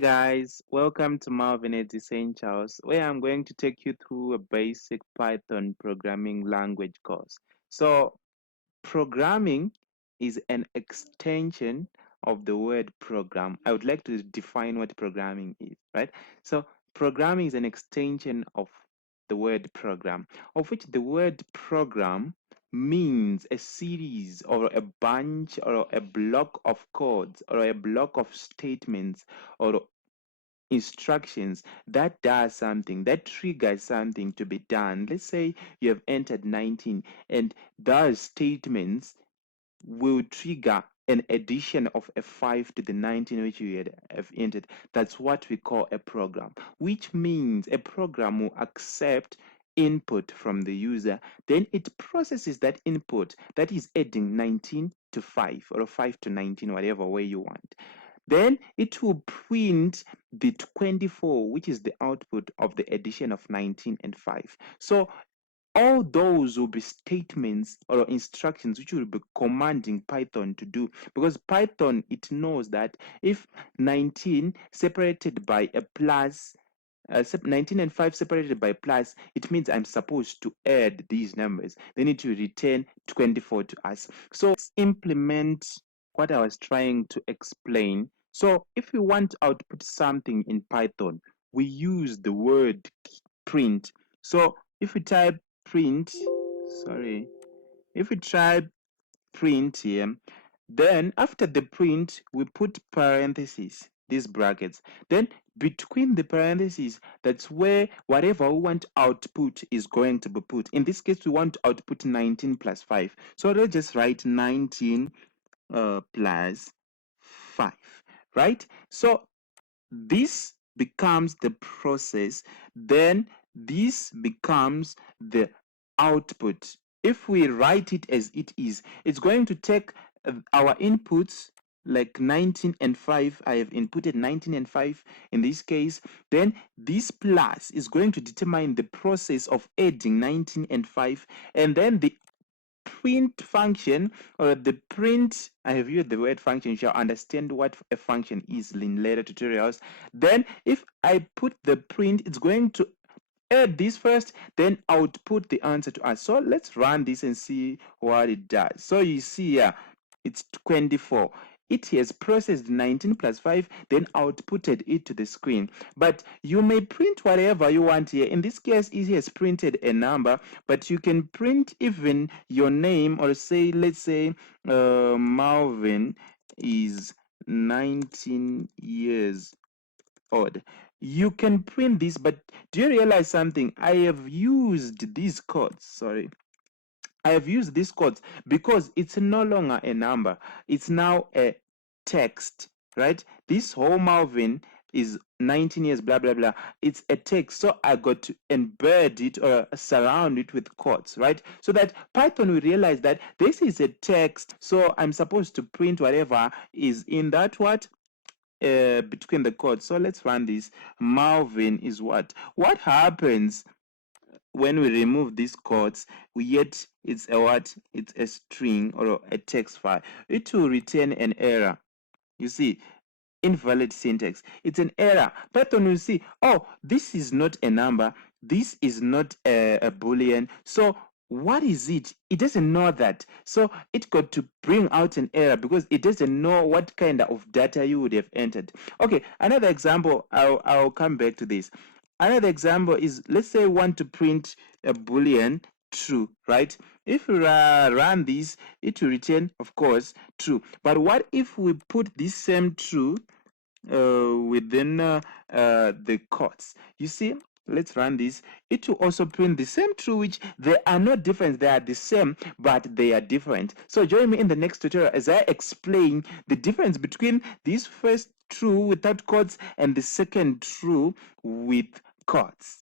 Guys, welcome to Marvin Essentials, where I'm going to take you through a basic Python programming language course. So, programming is an extension of the word program. I would like to define what programming is, right? So, programming is an extension of the word program, of which the word program means a series or a bunch or a block of codes or a block of statements or instructions that does something, that triggers something to be done. Let's say you have entered 19 and those statements will trigger an addition of a 5 to the 19 which you have entered. That's what we call a program, which means a program will accept input from the user, then it processes that input, that is adding 19 to 5 or 5 to 19, whatever way you want. Then it will print the 24, which is the output of the addition of 19 and 5. So all those will be statements or instructions which will be commanding Python to do, because Python, it knows that if 19 separated by a plus 19 and 5 separated by plus, it means I'm supposed to add these numbers. Then it will return 24 to us. So let's implement what I was trying to explain. So if we want to output something in Python, we use the word print. So if we type print, sorry, if we type print here, then after the print, we put parentheses, these brackets. Then between the parentheses, that's where whatever we want output is going to be put. In this case, we want to output 19 plus 5. So let's just write 19 plus 5, right? So this becomes the process, then this becomes the output. If we write it as it is, it's going to take our inputs like 19 and 5. I have inputted 19 and 5 in this case. Then this plus is going to determine the process of adding 19 and 5, and then the print function or the print, I have used the word function, you shall understand what a function is in later tutorials. Then if I put the print, it's going to add this first, then output the answer to us. So let's run this and see what it does. So you see here, it's 24. It has processed 19 plus 5, then outputted it to the screen. But you may print whatever you want here. In this case, it has printed a number, but you can print even your name, or say, let's say, Marvin is 19 years old. You can print this, but do you realize something? I have used these codes, sorry. I have used these codes because it's no longer a number. It's now a text, right? This whole Marvin is 19 years, blah, blah, blah. It's a text. So I got to embed it or surround it with quotes, right? So that Python will realize that this is a text. So I'm supposed to print whatever is in that what? Between the quotes. So let's run this. Marvin is what? What happens when we remove these quotes, we get it's a what? It's a string or a text file. It will return an error. You see, invalid syntax. It's an error. Python will see, oh, this is not a number. This is not a boolean. So what is it? It doesn't know that. So it got to bring out an error because it doesn't know what kind of data you would have entered. Okay, another example, I'll come back to this. Another example is, let's say I want to print a boolean true, right? If we run this, it will return, of course, true. But what if we put this same true within the quotes? You see, let's run this. It will also print the same true, which they are not different. They are the same, but they are different. So join me in the next tutorial as I explain the difference between this first true without quotes and the second true with quotes.